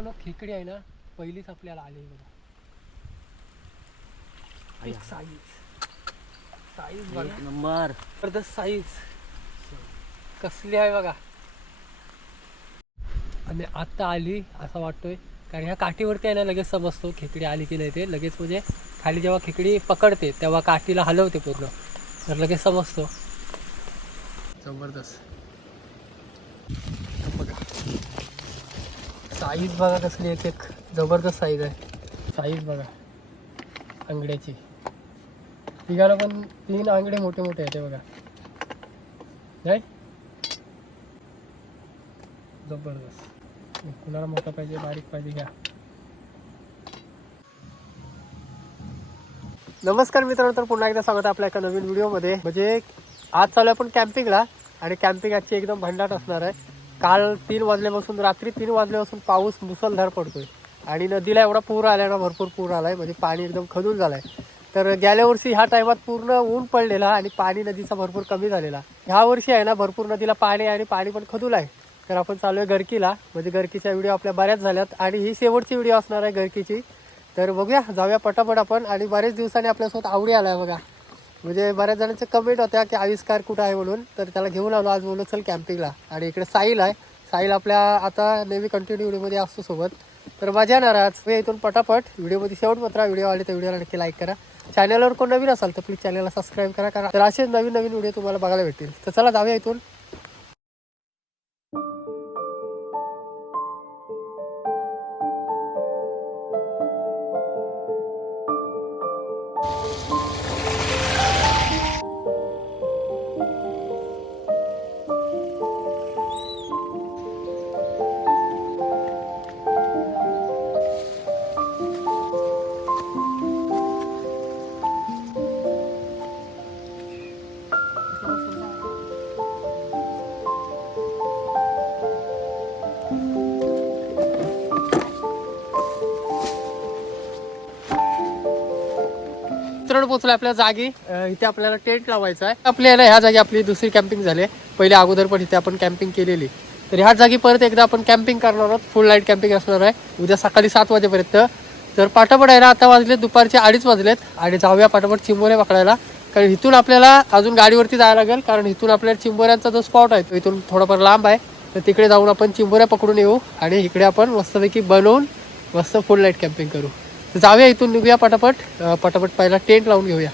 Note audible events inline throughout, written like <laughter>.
मित्रांनो खेकडी आहे ना पहिलीच आपल्याला आली बघा. एक साईज साईज बघा. एक नंबर. जबरदस्त साईज कसली आहे बघा. आणि आता आली असं वाटतोय. कारण ह्या काठीवरती आहे ना लगेच समजतो खेकडी आली की नाही ते. लगेच म्हणजे खाली जेव्हा खेकडी पकडते तेव्हा काठीला हलवते पूर्ण. तर लगेच समजतो. जबरदस्त. साईज बघा कसली एक एक. जबरदस्त साईज आहे. साईज बघा. अंगड्याची. तिघाला पण तीन आंगडे मोठे मोठे आहेत बघा. नाही? जबरदस्त. कुणाला मोठा पाहिजे बारीक पाहिजे घ्या. नमस्कार मित्रांनो तर पुन्हा एकदा स्वागत आहे आपल्या एका नवीन व्हिडिओमध्ये म्हणजे आज चालू आहे आपण कॅम्पिंगला आणि कॅम्पिंग आजची एकदम भंडाट असणार आहे. काल तीन वाजल्यापासून रात्री तीन वाजल्यापासून पाऊस मुसळधार पडतोय. आणि नदीला एवढा पूर आलाय ना भरपूर पूर आलाय. म्हणजे पाणी एकदम खदून आहे तर गेल्या वर्षी ह्या टायमात पूर्ण ऊन पडलेला आणि पाणी नदीचा भरपूर कमी झालेला. ह्या वर्षी आहे ना भरपूर नदीला पाणी आहे आणि पाणी पण खदूल आहे. तर आपण चालू आहे गरकीला म्हणजे गरकीच्या व्हिडिओ आपल्या बऱ्याच झाल्यात. आणि ही शेवटची व्हिडिओ असणार आहे गरकीची तर बघूया जाऊया पटापट आपण. आणि बरेच दिवसांनी आपल्यासोबत आवडी आलाय बघा. म्हणजे बऱ्याच जणांच्या कमेंट होत्या की आविष्कार कुठं आहे म्हणून. तर त्याला घेऊन आलो आज बोललो चल कॅम्पिंगला आणि इकडे साहिल आहे. साहिल आपल्या आता नेहमी कंटिन्यू व्हिडिओमध्ये असतो सोबत. तर मजा येणार आज. मी इथून पटापट. व्हिडिओमध्ये शेवट मात्र व्हिडिओ आले तर व्हिडिओला नक्की लाईक करा. चॅनलवर कोण नवीन असाल तर प्लीज चॅनलला सबस्क्राईब करा. कारण तर असेच नवीन नवीन व्हिडिओ तुम्हाला बघायला भेटतील. तर चला जाऊया इथून. रोड पोहोचलो आपल्या जागी. इथे आपल्याला टेंट लावायचा आहे. आपल्याला ह्या जागी आपली दुसरी कॅम्पिंग झाली आहे. पहिले अगोदर पण इथे आपण कॅम्पिंग केलेली. तर ह्या जागी परत एकदा आपण कॅम्पिंग करणार आहोत. फुल लाइट कॅम्पिंग असणार आहे. उद्या सकाळी सात वाजेपर्यंत. तर पाठापट आहे ना आता वाजले दुपारचे अडीच वाजलेत. आणि जाऊया पाठापट चिंबोरे पकडायला. कारण इथून आपल्याला अजून गाडीवरती जायला लागेल. कारण इथून आपल्याला चिंबोऱ्यांचा जो स्पॉट आहे तो इथून थोडाफार लांब आहे. तर तिकडे जाऊन आपण चिंबोऱ्या पकडून येऊ. आणि इकडे आपण मस्तपैकी बनवून मस्त फुल लाइट कॅम्पिंग करू. जाऊया इथून निघूया पटापट. पटापट पहिला टेंट लावून घेऊया.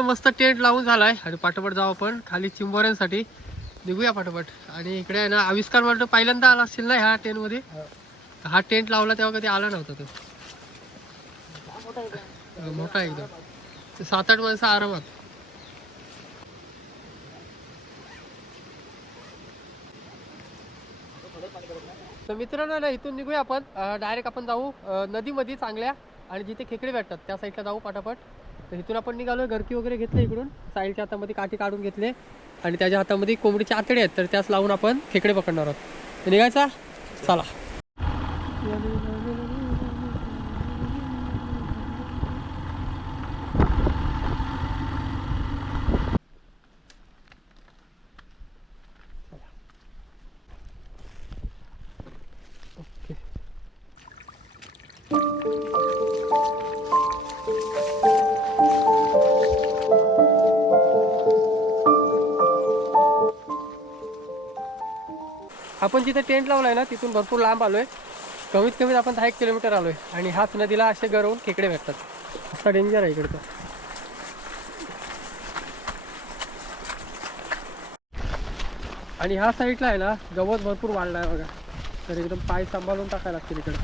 इकडं मस्त टेंट लावून झालाय. आणि पाठोपाठ जाऊ आपण. खाली चिंबोऱ्यांसाठी. निघूया पाठोपाठ. आणि इकडे आहे ना आविष्कार म्हणतो पहिल्यांदा आला असेल ना ह्या टेंटमध्ये हा टेंट लावला तेव्हा कधी आला नव्हता तो. मोठा एकदम. ते सात आठ माणसं आरामात. तर मित्रांनो ना इथून निघूया आपण. डायरेक्ट आपण जाऊ नदीमध्ये चांगल्या. आणि जिथे खेकडे भेटतात त्या साईडला जाऊ पाठापट तर इथून आपण निघालो गरकी वगैरे घेतले इकडून. साईडच्या हातामध्ये काठी काढून घेतले. आणि त्याच्या हातामध्ये कोंबडीचे आतडे आहेत तर त्याच लावून आपण खेकडे पकडणार आहोत. तर निघायचा? चला. आपण जिथे टेंट लावलाय ना तिथून भरपूर लांब आलोय. कमीत कमीत आपण दहा एक किलोमीटर आलोय. आणि हाच नदीला असे गरवून खेकडे भेटतात. असा डेंजर आहे इकडचं. आणि ह्या साईडला आहे ना गवत भरपूर वाढलं आहे बघा. तर एकदम पाय सांभाळून टाकायला लागतील इकडे.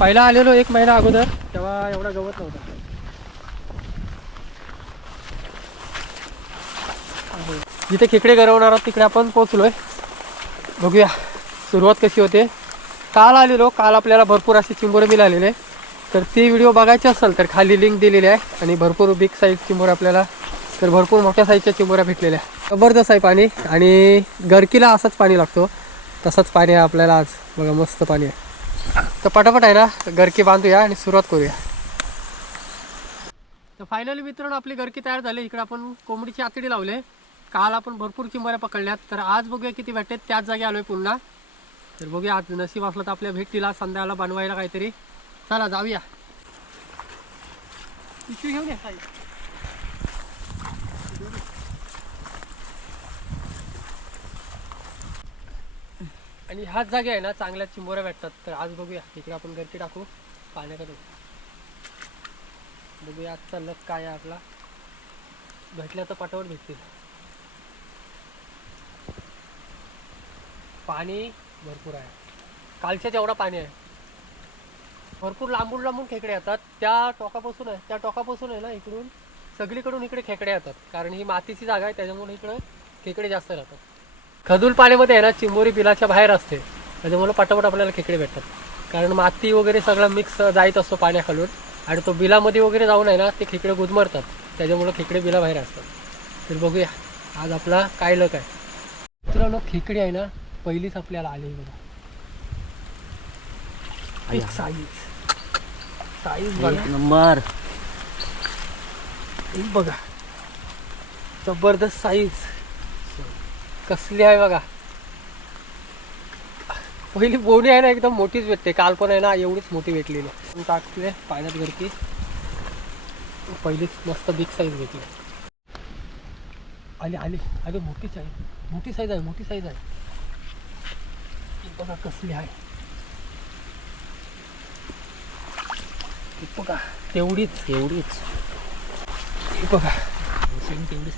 पहिला आलेलो एक महिना अगोदर तेव्हा एवढा गवत नव्हता. आहे. जिथे खेकडे गरवणार आहोत तिकडे आपण पोचलोय बघूया सुरुवात कशी होते. काल आलेलो काल आपल्याला भरपूर असे चिंबोरे मिळालेले तर ती व्हिडिओ बघायची असेल तर खाली लिंक दिलेली आहे आणि भरपूर बिग साईज चिंबोरे आपल्याला तर भरपूर मोठ्या साईजच्या चिंबोऱ्या भेटलेल्या जबरदस्त आहे पाणी आणि गरकीला असंच पाणी लागतो. तसंच पाणी आहे आपल्याला आज. बघा मस्त पाणी आहे. तर पटापट आहे ना गरकी बांधूया आणि सुरुवात करूया. तर फायनली मित्रांनो आपली गरकी तयार झाली. इकडे आपण कोंबडीची आतडी लावले काल आपण भरपूर चिंबऱ्या पकडल्यात. तर आज बघूया किती भेटतात त्याच जागी आलोय पुन्हा. तर बघूया आज नशीब असलं तर आपल्या भेटीला संध्याला बनवायला काहीतरी. चला जाऊया. पिशवी घेऊन या. आणि ह्याच जागे आहे ना चांगल्या चिंबोऱ्या भेटतात. तर आज बघूया. तिकडे आपण गरकी टाकू. पाण्याकडे बघूया आज चाललं काय आहे आपला. भेटल्या तर पाठावर भेटतील. पाणी भरपूर आहे. कालच्या जेवढा पाणी आहे भरपूर लांबून लांबून खेकडे येतात. त्या टोकापासून आहे त्या टोकापासून आहे ना इकडून सगळीकडून इकडे खेकडे येतात. कारण ही मातीची जागा आहे त्याच्यामुळे इकडे खेकडे जास्त राहतात. खदूल पाण्यामध्ये आहे ना चिंबोरी बिलाच्या बाहेर असते. त्याच्यामुळे पटापट आपल्याला खेकडे भेटतात. कारण माती वगैरे सगळं मिक्स जायत असतो पाण्याखालून. आणि तो बिलामध्ये वगैरे जाऊन आहे ना ते खेकडे गुदमरतात. त्याच्यामुळे खेकडे बिलाबाहेर असतात. तर बघूया आज आपला काय लक आहे. मित्रांनो खेकडे आहे ना पहिलीच आपल्याला आली बघा. एक साईज साईज बघा. नंबर. बघा. जबरदस्त साईज कसली आहे बघा. पहिली बोनी आहे ना एकदम मोठीच भेटते. काल पण आहे ना एवढीच मोठी भेटली नाही टाकले पाण्यात घरकी पहिलीच मस्त बिग साईज भेटली. आली आली. आली मोठी साईज मोठी साईज आहे मोठी साईज आहे. बघा कसली आहे. बघा तेवढीच. एवढीच ही बघा.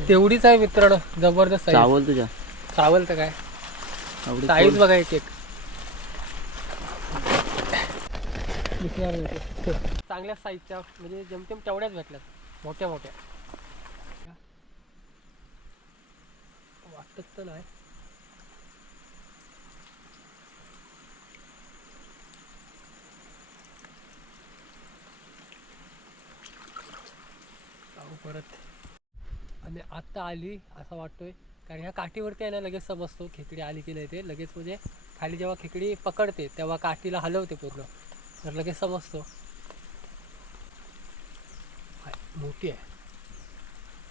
तेवढीच आहे मित्रांनो जबरदस्त चावल तुझ्या. चावल तर काय? साईज बघा एक एक. चांगल्या साईजच्या म्हणजे जेमतेम तेवढ्याच भेटल्यात. मोठ्या मोठ्या. वाटत तर नाही जाऊ परत. आणि आत्ता आली असं वाटतोय. कारण ह्या काठीवरती आहे ना लगेच समजतो खेकडी आली की नाही ते. लगेच म्हणजे खाली जेव्हा खेकडी पकडते तेव्हा काठीला हलवते पूर्ण. तर लगेच समजतो. हाय, मोठी आहे.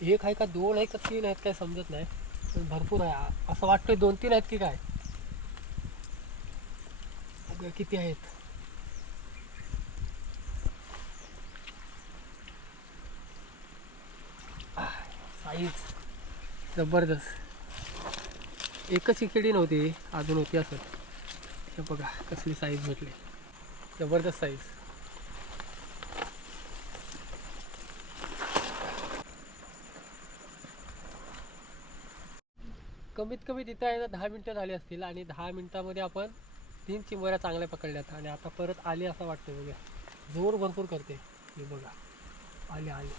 एक आहे का दोन आहे का तीन आहेत काय समजत नाही. पण भरपूर आहे. असं वाटतंय दोन तीन आहेत की काय? किती आहेत? साईज जबरदस्त. एकच इकडे नव्हती अजून होती असं. हे बघा कसली साईज भेटली. जबरदस्त साईज कमीत कमी तिथं आहे ना दहा मिनटं झाली असतील आणि दहा मिनटामध्ये आपण तीन चिंबऱ्या चांगल्या पकडल्यात आणि आता परत आली असं वाटतं बघा. जोर भरपूर करते. हे बघा. आली आली.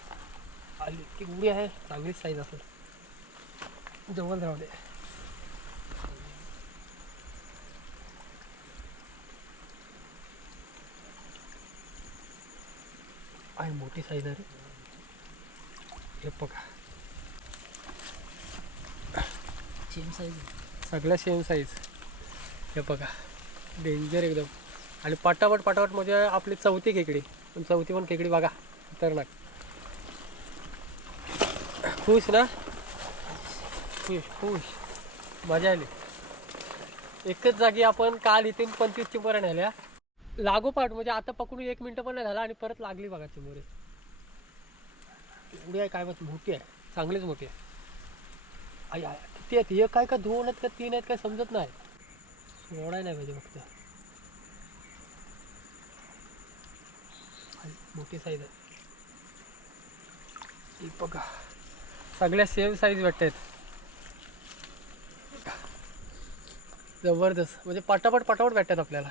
आली ती उडी आहे चांगलीच साईज असेल. जवळ राहू दे. आहे मोठी साईज आहे रे. हे बघा. सेम साईज सगळ्या सेम साईज हे बघा. डेंजर एकदम. आणि पटापट पटापट म्हणजे आपली चौथी खेकडी. पण चौथी पण खेकडी बघा. खतरनाक. खुश ना खुश खुश। मजा आली. एकच जागी आपण काल इथे पंचवीस चिंबर झाल्या लागोपाठ म्हणजे आता पकडून एक मिनटं पण नाही झाला आणि परत लागली बघा चिंबोरी. एवढी आहे काय बस मोठी आहे. चांगलीच मोठी आहे. आई आई किती आहेत? एक काय का दोन आहेत का तीन आहेत काय समजत नाही. सोडाय नाही पाहिजे फक्त. मोठी साईज आहे. बघा. सगळ्या सेम साईज भेटतात जबरदस्त. म्हणजे पटापट पटापट भेटतात आपल्याला.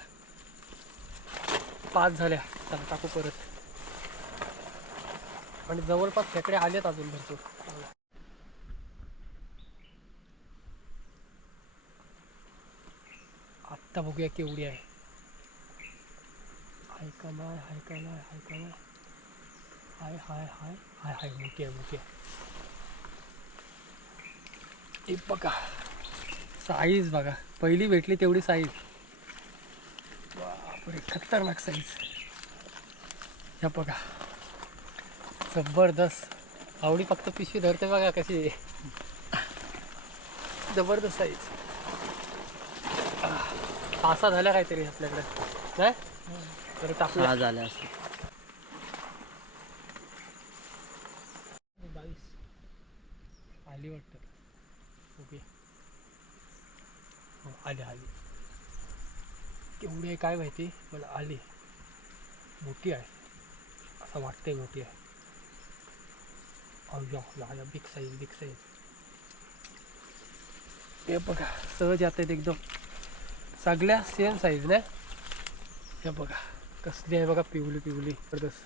पाच झाल्या. चला टाकू परत. आणि जवळपास खेकडे आलेत अजून भरपूर. आत्ता बघूया केवढी आहे. ऐका नाय ऐका नाय ऐका नाय हाय हाय हाय हाय हाय हाय मुके मुके हे बघा. साईज बघा. पहिली भेटली तेवढी साईज बापरे खतरनाक साईज ह्या बघा. जबरदस्त. आवडी फक्त पिशवी धरते बघा कशी. आहे. जबरदस्त साईज पासा झाल्या काहीतरी आपल्याकडे. नाही तर सहा झाल्या असं बावीस आली वाटतं ओके हो आली आली. केवढे काय माहिती? पण आली. मोठी आहे. असं वाटतंय मोठी आहे. अय्या या बिग साईज बिग साईज हे बघा सहज आता एकदम. सगळ्या सेम साईज ना हे बघा कसली आहे बघा पिवली पिवली जबरदस्त.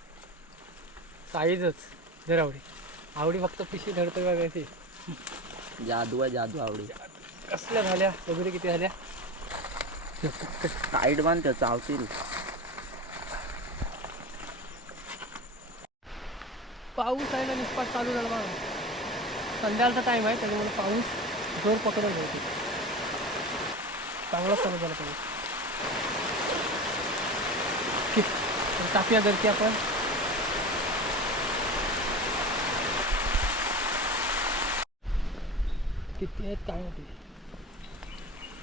साईजच जर आवडी. आवडी फक्त पिशी धरतोय बघायची जादू आहे जादू आवडी. कसल्या झाल्या? वगैरे किती झाल्या? टाईट बांध त्याचं चावतील. पाऊस आहे ना निष्पाट चालू झाला बघा. संध्याकाळचा टाइम आहे त्याच्यामुळे पाऊस जोर पकडत होते. चांगला चालू झाला पाऊस. टाकूया घरची आपण. किती आहेत काय माहिती?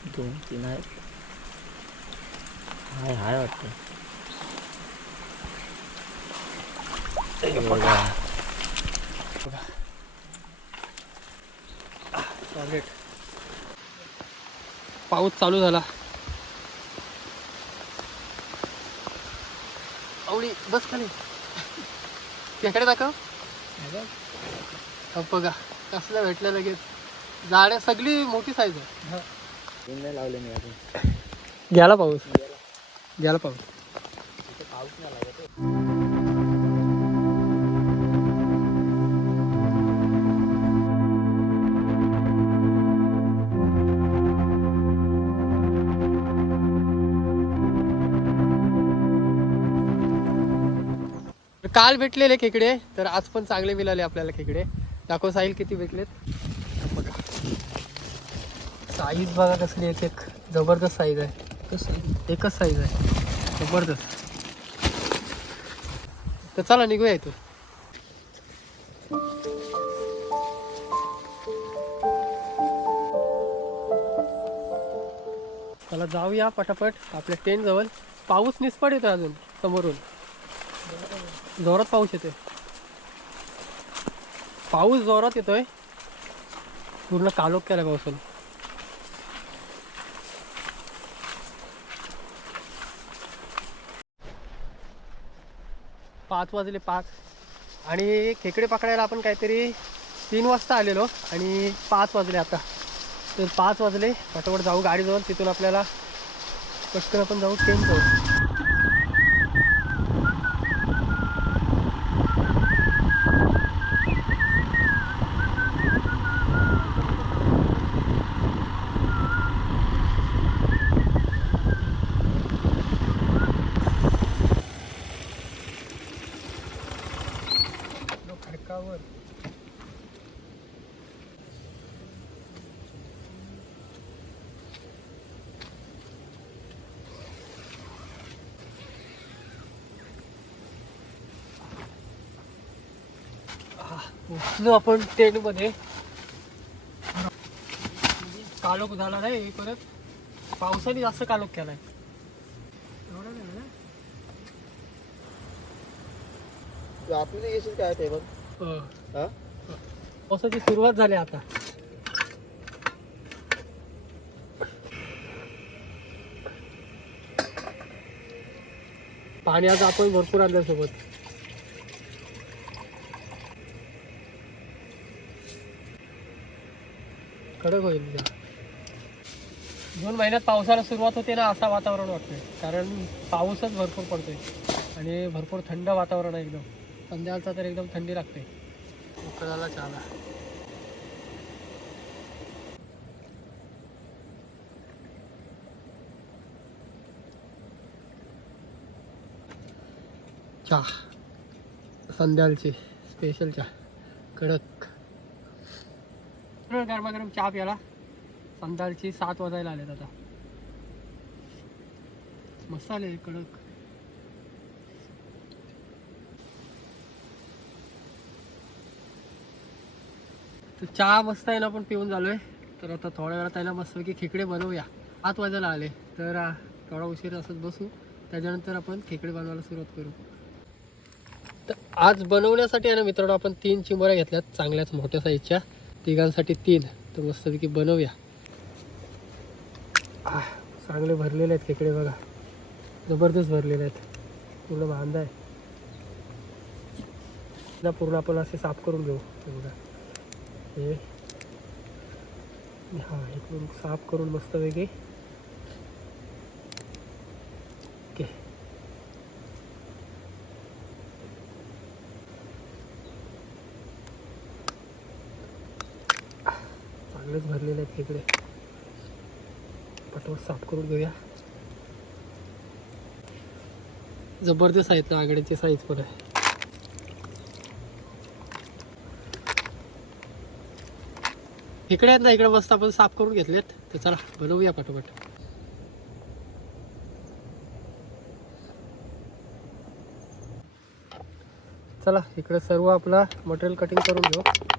दोन तीन आहेत हाय हाय वाटतं बघा. बघा टॉयलेट पाऊस चालू झाला आवडी बस खाली तिकडे दाखव बघा कसलं भेटलं लगेच झाड्या सगळी मोठी साईज आहे तीन नाही लावले मी अजून. घ्यायला पाऊस. घ्यायला पाऊस. पाऊस नाही लागत काल भेटलेले खेकडे तर आज पण चांगले मिळाले आपल्याला खेकडे. दाखव साहिल किती भेटलेत. साईज बघा कसली एक एक. जबरदस्त साईज आहे. कसं एकच साईज आहे. जबरदस्त. तर चला निघूया इथून. चला जाऊया पटापट. आपल्या टेंट जवळ. पाऊस निस्पट येतोय अजून समोरून. जोरात पाऊस येतोय. पाऊस जोरात येतोय. पूर्ण कालोख केला पावसानं. पाच वाजले पाच. आणि खेकडे पकडायला आपण काहीतरी तीन वाजता आलेलो आणि पाच वाजले आता. तर पाच वाजले. पटापट जाऊ गाडीजवळ. तिथून आपल्याला पटकन आपण जाऊ टेन जाऊ पोचलो आपण टेंटमध्ये. कालोख झाला नाही हे परत पावसाने जास्त कालोख ना? आतमध्ये येशील काय ते बघ. हो. हा? पावसाची सुरुवात झाली आता. पाणी आज आपण भरपूर आणलं सोबत. कडक होईल दोन महिन्यात पावसाला सुरुवात होते ना असा वातावरण वाटतंय. कारण पाऊसच भरपूर पडतोय. आणि भरपूर थंड वातावरण आहे एकदम. संध्याकाळचा तर एकदम थंडी लागते. उकळायला चाला चहा. संध्याकाळची स्पेशल चहा. कडक. गरमागरम चहा प्याला. संध्याकाळची सात वाजायला आलेत आता. मसाले कडक. तर चहा मस्त आहे ना आपण पिऊन झालोय. तर आता थोड्या वेळात त्याला ना मस्तपैकी खेकडे बनवूया. आत वाजायला आले. तर थोडा उशीर असत बसू. त्याच्यानंतर आपण खेकडे बनवायला सुरुवात करू. तर आज बनवण्यासाठी आहे ना मित्रांनो आपण तीन चिंबोऱ्या घेतल्यात चांगल्याच मोठ्या साईजच्या तिघांसाठी तीन. तर मस्तपैकी बनवूया. चांगले भरलेले आहेत खेकडे बघा. जबरदस्त भरलेले आहेत. पूर्ण बांधा आहे. ना पूर्ण आपण असे साफ करून घेऊ. हे बघा. हे. हा इकडून साफ करून मस्तपैकी सगळेच भरलेले आहेत तिकडे. पटवट साफ करून घेऊया. जबरदस्त आहेत ना आगड्याची साईज पण आहे. इकडे आहेत ना इकडे मस्त आपण साफ करून घेतलेत. तर चला बनवूया पटोपट. चला इकडे सर्व आपला मटेरियल कटिंग करून घेऊ.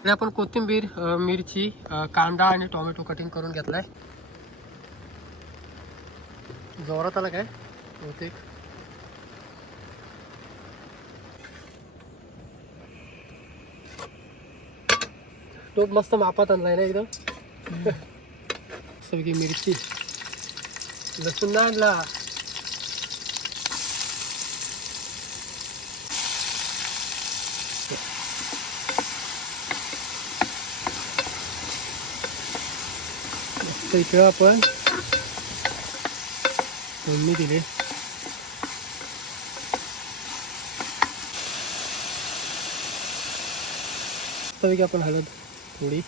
इकडे आपण कोथिंबीर मिरची कांदा आणि टोमॅटो कटिंग करून घेतलाय. जोरात आला काय? बहुतेक. टोप मस्त मापात आणलाय ना एकदम? <laughs> सगळी मिरची. लसूण नाही आणला. तर इकडं आपण फोडणी दिले. की आपण हळद थोडी.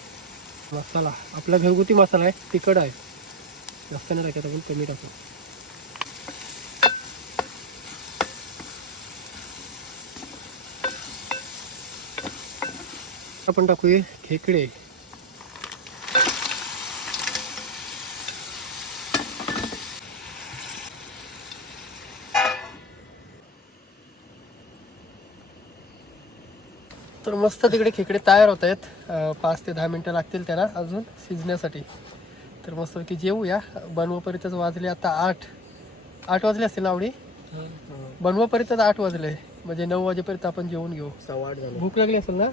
मसाला. आपला घरगुती मसाला आहे तिखट आहे. जास्त नाही टाकत आपण कमी टाकू. आपण टाकूया खेकडे तर मस्त तिकडे खेकडे तयार होत आहेत. पाच ते दहा मिनटं लागतील त्याला अजून शिजण्यासाठी. तर मस्त की जेवूया. बनवपर्यंतच वाजले आता आठ. आठ वाजले असतील ना आवडी? बनवपर्यंतच आठ वाजले. म्हणजे नऊ वाजेपर्यंत आपण जेवून घेऊ. सव्वा आठ भूक लागली असेल ना?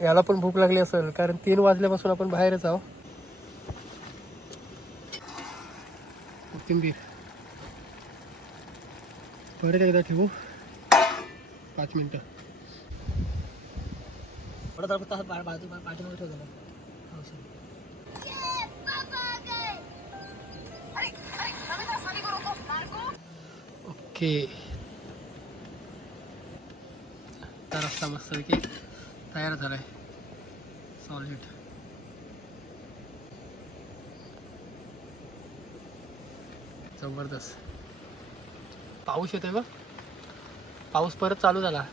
याला पण भूक लागली असेल कारण तीन वाजल्यापासून आपण बाहेरच आहो कोथिंबीर. परत एकदा ठेवू. पाच मिनिटं. ना ओके. रस्ता मस्तपैकी तयार झालाय. सॉलिड जबरदस्त. पाऊस येतोय बघ. पाऊस परत चालू झाला.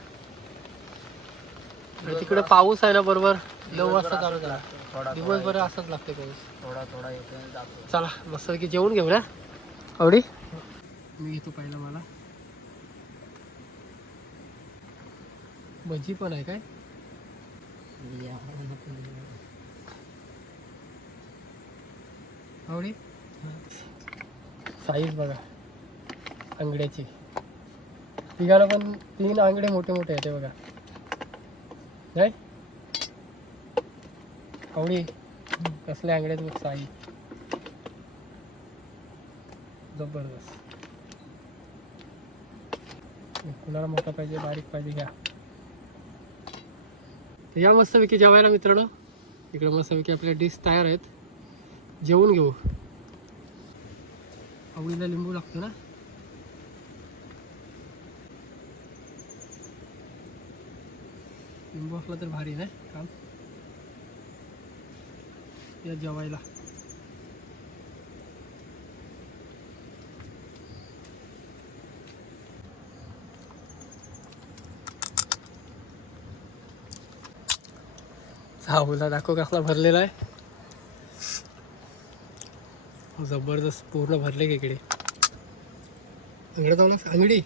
तिकडे पाऊस आहे ना बरोबर नऊ वाजता चालू झाला. थोडा दिवसभर असाच लागते पाऊस. थोडा थोडा येतो चला मस्तपैकी जेवून घेऊ ना आवडी? मी घेतो पहिला मला. भजी पण आहे काय? आवडी? साईज बघा. आंगड्याची तिघाला पण तीन आंगडे मोठे मोठे आहेत बघा. नाही आवडी कसल्या आंगडे बघ साई. जबरदस्त. कुणाला मोठा पाहिजे बारीक पाहिजे घ्या. या या मस्तपैकी जेवायला मित्रांनो. इकडे मस्तपैकी आपल्या डिश तयार आहेत. जेवून घेऊ. आवडीला लिंबू लागतो ना? लिंबू असला तर भारी नाही काम. या जेवायला. साहूला दाखव कसला भरलेला आहे. जबरदस्त पूर्ण भरले इकडे. अंगडा जाऊ अंगडी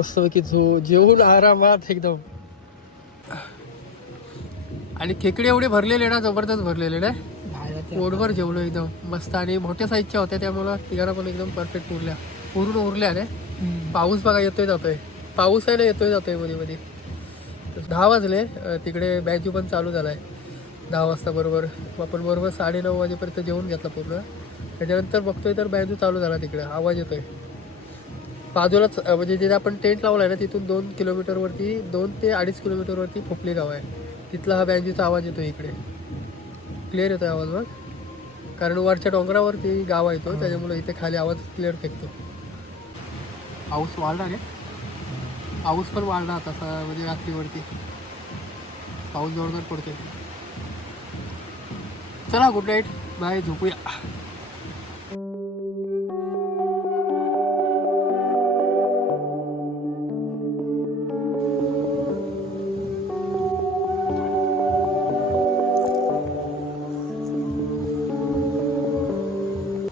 मस्तपैकी झो जेवून आरामात एकदम. आणि खेकडे एवढे भरलेले ना जबरदस्त भरलेले ना? पोटभर जेवलो एकदम. मस्त आणि मोठ्या साईजच्या होत्या त्यामुळं तिघांना पण एकदम परफेक्ट उरल्या. पूर्ण उरल्या रे पाऊस बघा येतोय जातोय. पाऊस आहे ना येतोय जातोयमध्ये मध्ये दहा वाजले तिकडे बॅचू पण चालू झालाय. दहा वाजता बरोबर. आपण बरोबर साडेनऊ वाजेपर्यंत जेवून घेतला पूर्ण. त्याच्यानंतर बघतोय तर बॅजू चालू झाला तिकडे. आवाज येतोय. बाजूलाच म्हणजे जिथे आपण टेंट लावलाय ना तिथून दोन किलोमीटरवरती दोन ते अडीच किलोमीटरवरती खोपली गाव आहे. तिथला हा बँजूचा आवाज येतो इकडे. क्लिअर येतो आवाज बघ. कारण वरच्या डोंगरावरती गाव येतो त्याच्यामुळे इथे खाली आवाज क्लिअर फेकतो. पाऊस वाढला रे. पाऊस पण वाढला तसा म्हणजे रात्रीवरती. पाऊस जोरदार पडतोय. चला गुड नाईट बाय झोपूया.